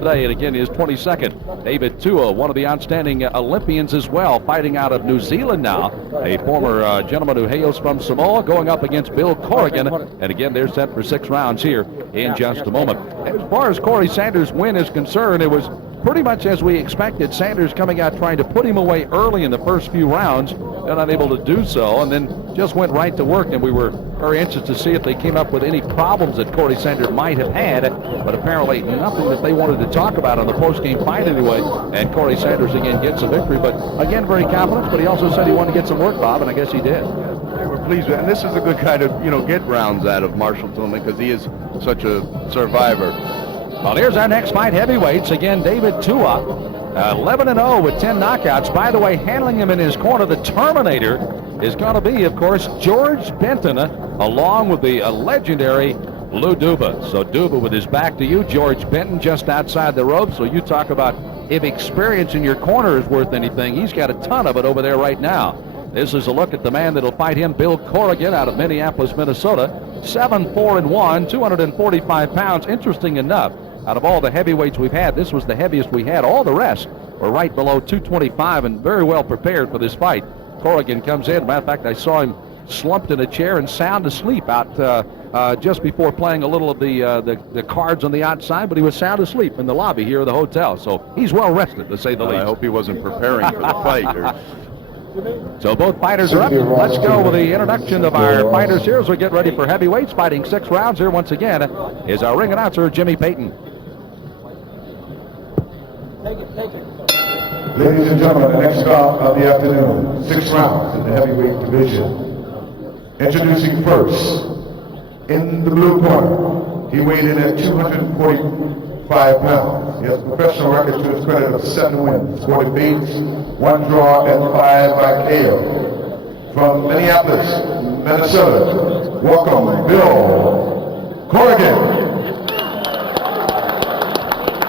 today, and again his 22nd. David Tua, one of the outstanding Olympians as well, fighting out of New Zealand now. A former gentleman who hails from Samoa, going up against Bill Corrigan. And again, they're set for 6 rounds here in just a moment. As far as Corey Sanders' win is concerned, it was pretty much as we expected. Sanders coming out trying to put him away early in the first few rounds, and unable to do so, and then just went right to work. And we were very anxious to see if they came up with any problems that Corey Sanders might have had, but apparently nothing that they wanted to talk about on the post-game fight anyway. And Corey Sanders again gets a victory, but again very confident. But he also said he wanted to get some work, Bob, and I guess he did. They were pleased with it. And this is a good kind of, get rounds out of Marshall Tillman, because he is such a survivor. Well, here's our next fight, heavyweights. Again, David Tua, 11-0 with 10 knockouts. By the way, handling him in his corner, the Terminator, is going to be, of course, George Benton, along with the legendary Lou Duba. So Duba with his back to you, George Benton just outside the rope. So you talk about if experience in your corner is worth anything, he's got a ton of it over there right now. This is a look at the man that'll fight him, Bill Corrigan, out of Minneapolis, Minnesota. 7'4" 245 pounds. Interesting enough, out of all the heavyweights we've had, this was the heaviest we had. All the rest were right below 225 and very well prepared for this fight. Corrigan comes in. Matter of fact, I saw him slumped in a chair and sound asleep out just before playing a little of the cards on the outside, but he was sound asleep in the lobby here of the hotel. So he's well rested, to say the least. I hope he wasn't preparing for the fight. So both fighters are up. Let's go with the introduction of our fighters here as we get ready for heavyweights. Fighting 6 rounds here once again is our ring announcer, Jimmy Payton. Ladies and gentlemen, the next bout of the afternoon, 6 rounds in the heavyweight division. Introducing first, in the blue corner, he weighed in at 245 pounds. He has a professional record to his credit of 7 wins, 4 defeats, 1 draw, and 5 by KO. From Minneapolis, Minnesota, welcome Bill Corrigan.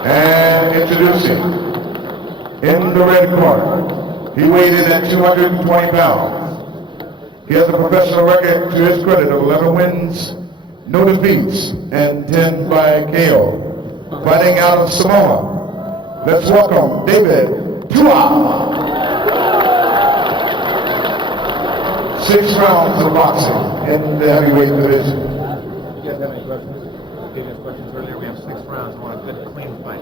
And introducing, in the red corner, he weighed in at 220 pounds. He has a professional record to his credit of 11 wins, no defeats, and 10 by KO. Fighting out of Samoa, let's welcome David Tua. 6 rounds of boxing in the heavyweight division. You guys have any questions? You gave us questions earlier. We have 6 rounds. We want a good, clean fight.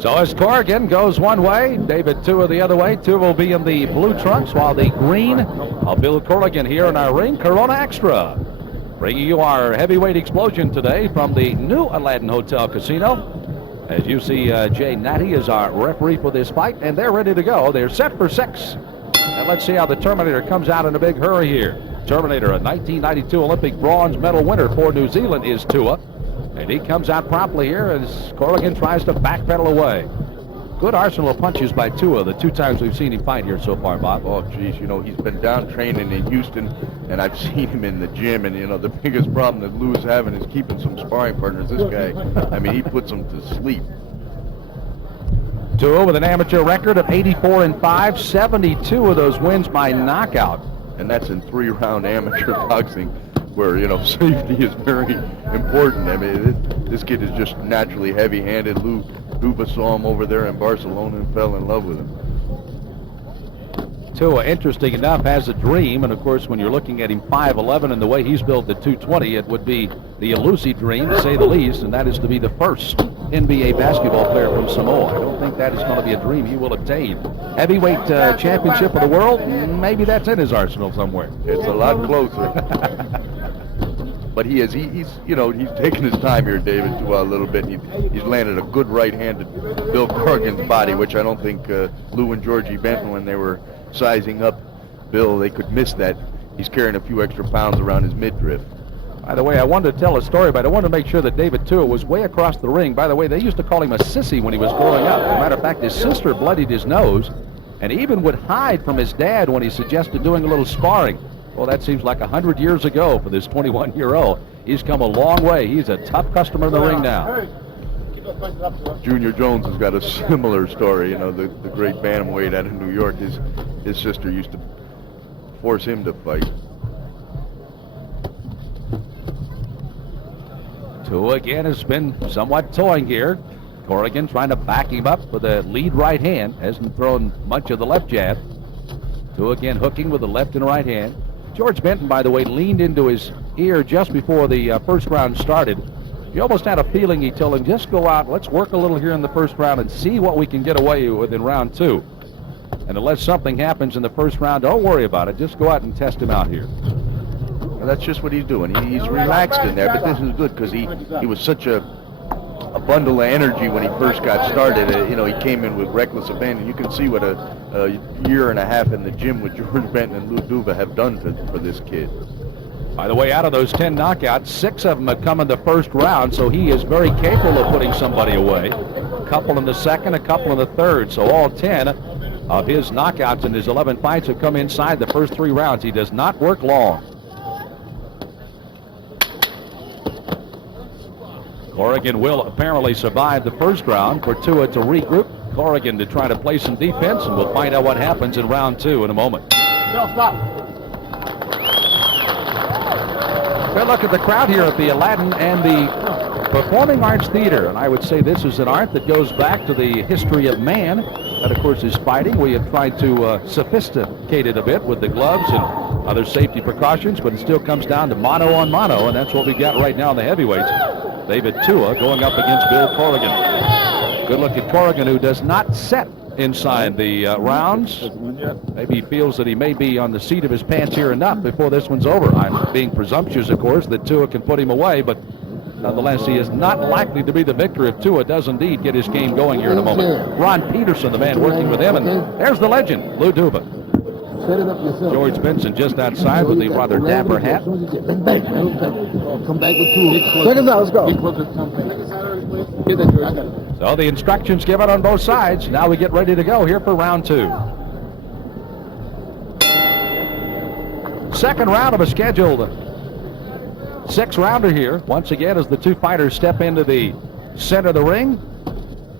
So as Corrigan goes one way, David Tua the other way. Tua will be in the blue trunks, while the green of Bill Corrigan here in our ring. Corona Extra, bringing you our heavyweight explosion today from the new Aladdin Hotel Casino. As you see, Jay Nady is our referee for this fight, and they're ready to go. They're set for 6. And let's see how the Terminator comes out in a big hurry here. Terminator, a 1992 Olympic bronze medal winner for New Zealand, is Tua. And he comes out promptly here as Corrigan tries to backpedal away. Good arsenal of punches by Tua the 2 times we've seen him fight here so far, Bob. Oh, geez, he's been down training in Houston, and I've seen him in the gym, and, the biggest problem that Lou's having is keeping some sparring partners. This guy, I mean, he puts them to sleep. Tua with an amateur record of 84-5, 72 of those wins by knockout. And that's in 3-round amateur boxing, where, safety is very important. I mean, this kid is just naturally heavy-handed. Lou Duba saw him over there in Barcelona and fell in love with him. Tua, interesting enough, has a dream, and of course, when you're looking at him 5'11" and the way he's built at 220, it would be the elusive dream, to say the least, and that is to be the first NBA basketball player from Samoa. I don't think that is going to be a dream he will obtain. Heavyweight championship of the world, maybe that's in his arsenal somewhere. It's a lot closer. But he's taken his time here, David, a little bit. He's landed a good right hand to Bill Corrigan's body, which I don't think Lou and Georgie Benton, when they were sizing up Bill, they could miss that. He's carrying a few extra pounds around his midriff. By the way, I wanted to tell a story, but I wanted to make sure that David Tua was way across the ring. By the way, they used to call him a sissy when he was growing up. As a matter of fact, his sister bloodied his nose, and he even would hide from his dad when he suggested doing a little sparring. Well, that seems like 100 years ago for this 21-year-old. He's come a long way. He's a tough customer in the ring now. Junior Jones has got a similar story. The great bantamweight out of New York. His sister used to force him to fight. Tua again has been somewhat toying here. Corrigan trying to back him up with a lead right hand. Hasn't thrown much of the left jab. Tua again hooking with the left and right hand. George Benton, by the way, leaned into his ear just before the first round started. You almost had a feeling he told him, just go out, let's work a little here in the first round and see what we can get away with in round 2. And unless something happens in the first round, don't worry about it. Just go out and test him out here. Well, that's just what he's doing. He's relaxed in there, but this is good because he was such a bundle of energy when he first got started. He came in with reckless abandon. You can see what a year and a half in the gym with George Benton and Lou Duva have done for this kid. By the way, out of those 10 knockouts, 6 of them have come in the first round, so he is very capable of putting somebody away. A couple in the second, a couple in the third, so all 10 of his knockouts in his 11 fights have come inside the first 3 rounds. He does not work long. Corrigan will apparently survive the first round. For Tua to regroup, Corrigan to try to play some defense, and we'll find out what happens in round 2 in a moment. Good look at the crowd here at the Aladdin and the Performing Arts Theater, and I would say this is an art that goes back to the history of man. That, of course, is fighting. We have tried to sophisticate it a bit with the gloves and other safety precautions, but it still comes down to mano on mano, and that's what we got right now in the heavyweights. David Tua going up against Bill Corrigan. Good look at Corrigan, who does not set inside the rounds. Maybe he feels that he may be on the seat of his pants here enough before this one's over. I'm being presumptuous, of course, that Tua can put him away, but nonetheless, he is not likely to be the victor if Tua does indeed get his game going here in a moment. Ron Peterson, the man working with him, and there's the legend, Lou Duva. Set it up yourself. George Benson just outside with the rather dapper hat. Come back with 2. Seconds out, let's go. So the instructions given on both sides. Now we get ready to go here for round 2. Second round of a scheduled 6-rounder here. Once again, as the 2 fighters step into the center of the ring.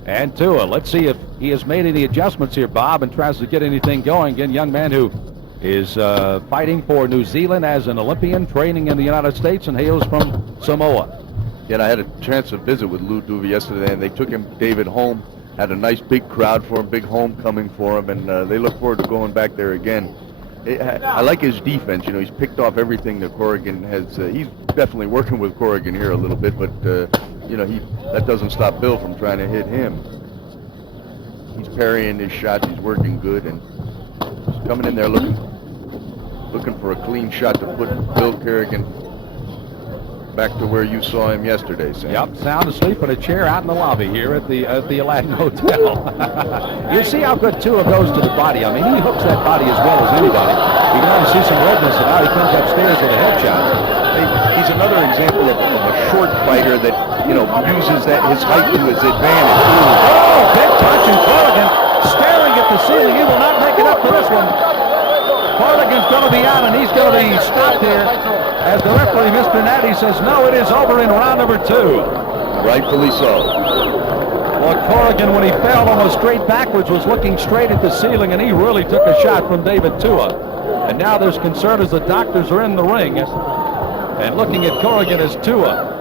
And Tua, let's see if he has made any adjustments here, Bob, and tries to get anything going. Again, young man who is fighting for New Zealand as an Olympian, training in the United States, and hails from Samoa. Yeah, I had a chance to visit with Lou Duva yesterday, and they took David home. Had a nice big crowd for him, big homecoming for him, and they look forward to going back there again. I like his defense. He's picked off everything that Corrigan has. He's definitely working with Corrigan here a little bit, but that doesn't stop Bill from trying to hit him. He's parrying his shots. He's working good, and he's coming in there looking for a clean shot to put Bill Corrigan back to where you saw him yesterday, Sam. Yep, sound asleep in a chair out in the lobby here at the Aladdin Hotel. You see how good Tua goes to the body. I mean, he hooks that body as well as anybody. You can only see some redness, and now he comes upstairs with a headshot. He's another example of a short fighter that, uses his height to his advantage. Oh, big punch, and Corrigan staring at the ceiling. He will not make it up for this one. Corrigan's going to be out, and he's going to be stopped here. As the referee, Mr. Nady, says, no, it is over in round number 2. Rightfully so. Well, Corrigan, when he fell almost straight backwards, was looking straight at the ceiling, and he really took a shot from David Tua. And now there's concern as the doctors are in the ring. And looking at Corrigan as Tua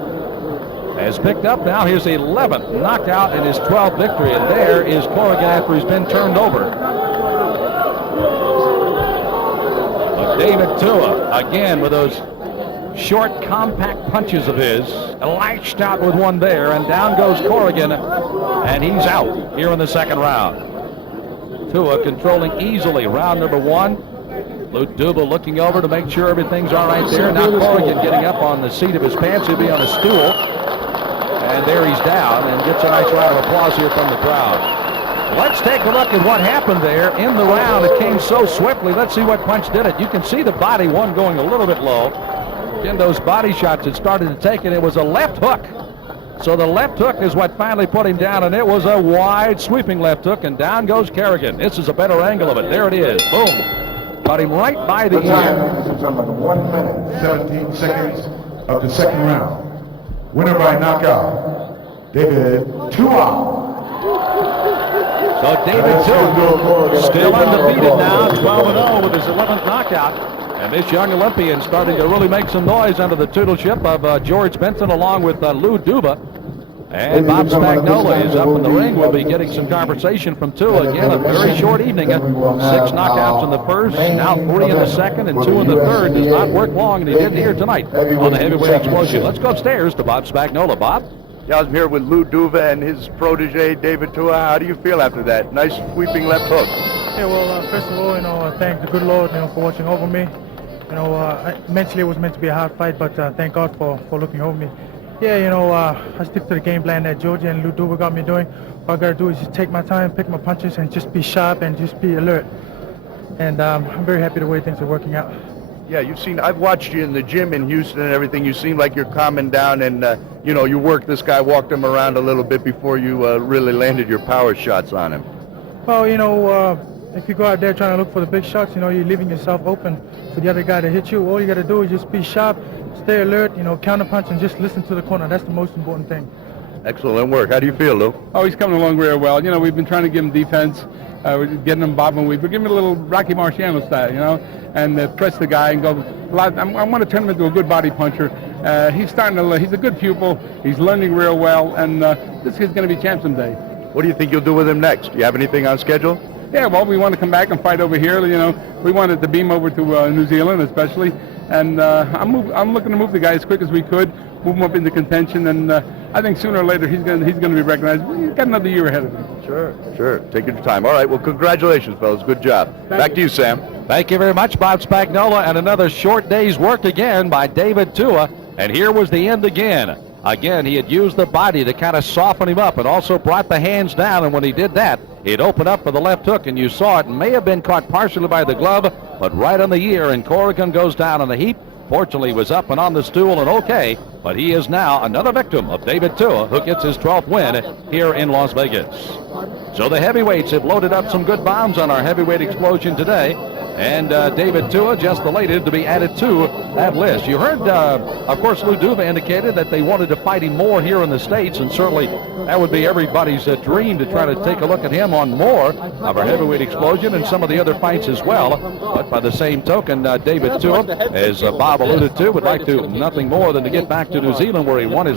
has picked up now his 11th knockout and his 12th victory. And there is Corrigan after he's been turned over. But David Tua, again, with those short, compact punches of his, lashed out with one there, and down goes Corrigan, and he's out here in the second round. Tua controlling easily round number 1. Lou Duva looking over to make sure everything's all right there. Now Corrigan getting up on the seat of his pants. He'll be on a stool. And there he's down, and gets a nice round of applause here from the crowd. Let's take a look at what happened there in the round. It came so swiftly. Let's see what punch did it. You can see the body, one going a little bit low. Again, those body shots had started to take it. It was a left hook. So the left hook is what finally put him down, and it was a wide sweeping left hook, and down goes Corrigan. This is a better angle of it. There it is. Boom. Got him right by the ear. Ladies and gentlemen, 1 minute, 17 seconds of the second round. Winner by knockout, David Tua. So David Tua still undefeated now, 12-0 with his 11th knockout. And this young Olympian starting to really make some noise under the tutorship of George Benton along with Lou Duva. And Bob Spagnola is up in the ring. We'll be getting some conversation from Tua. Again, a very short evening. 6 knockouts in the first, now 3 in the second, and 2 in the third. Does not work long, and he didn't here tonight on the Heavyweight Explosion. Let's go upstairs to Bob Spagnola. Bob? Yeah, I'm here with Lou Duva and his protege, David Tua. How do you feel after that? Nice sweeping left hook. Yeah, well, first of all, I thank the good Lord, for watching over me. Mentally it was meant to be a hard fight, but thank God for looking over me. Yeah, I stick to the game plan that Georgia and Lou Duva got me doing. All I got to do is just take my time, pick my punches, and just be sharp and just be alert. And I'm very happy the way things are working out. Yeah, I've watched you in the gym in Houston and everything. You seem like you're calming down and, you worked this guy, walked him around a little bit before you really landed your power shots on him. Well, if you go out there trying to look for the big shots, you're leaving yourself open for the other guy to hit you. All you got to do is just be sharp, stay alert, counter punch, and just listen to the corner. That's the most important thing. Excellent work. How do you feel, Lou? Oh, he's coming along very well. We've been trying to give him defense. We're getting him bobbing. We're giving him a little Rocky Marciano style, and press the guy and go. I want to turn him into a good body puncher. He's a good pupil. He's learning real well, and this kid's going to be champ someday. What do you think you'll do with him next? Do you have anything on schedule? Yeah, well, we want to come back and fight over here. We wanted to beam over to New Zealand, especially, and I'm looking to move the guy as quick as we could, move him up into contention, and I think sooner or later he's going to be recognized. He's got another year ahead of him. Sure. Take your time. All right. Well, congratulations, fellas. Good job. Back to you, Sam. Thank you very much, Bob Spagnola, and another short day's work again by David Tua. And here was the end again. Again, he had used the body to kind of soften him up and also brought the hands down, and when he did that, it opened up for the left hook, and you saw it may have been caught partially by the glove, but right on the ear, and Corrigan goes down in a heap. Fortunately, was up and on the stool and okay, but he is now another victim of David Tua, who gets his 12th win here in Las Vegas. So the heavyweights have loaded up some good bombs on our heavyweight explosion today, and David Tua just the latest to be added to that list. You heard, of course, Lou Duva indicated that they wanted to fight him more here in the States, and certainly that would be everybody's dream to try to take a look at him on more of our heavyweight explosion and some of the other fights as well. But by the same token, David Tua, as Bob alluded to, would like to nothing more than to get back to New Zealand where he won his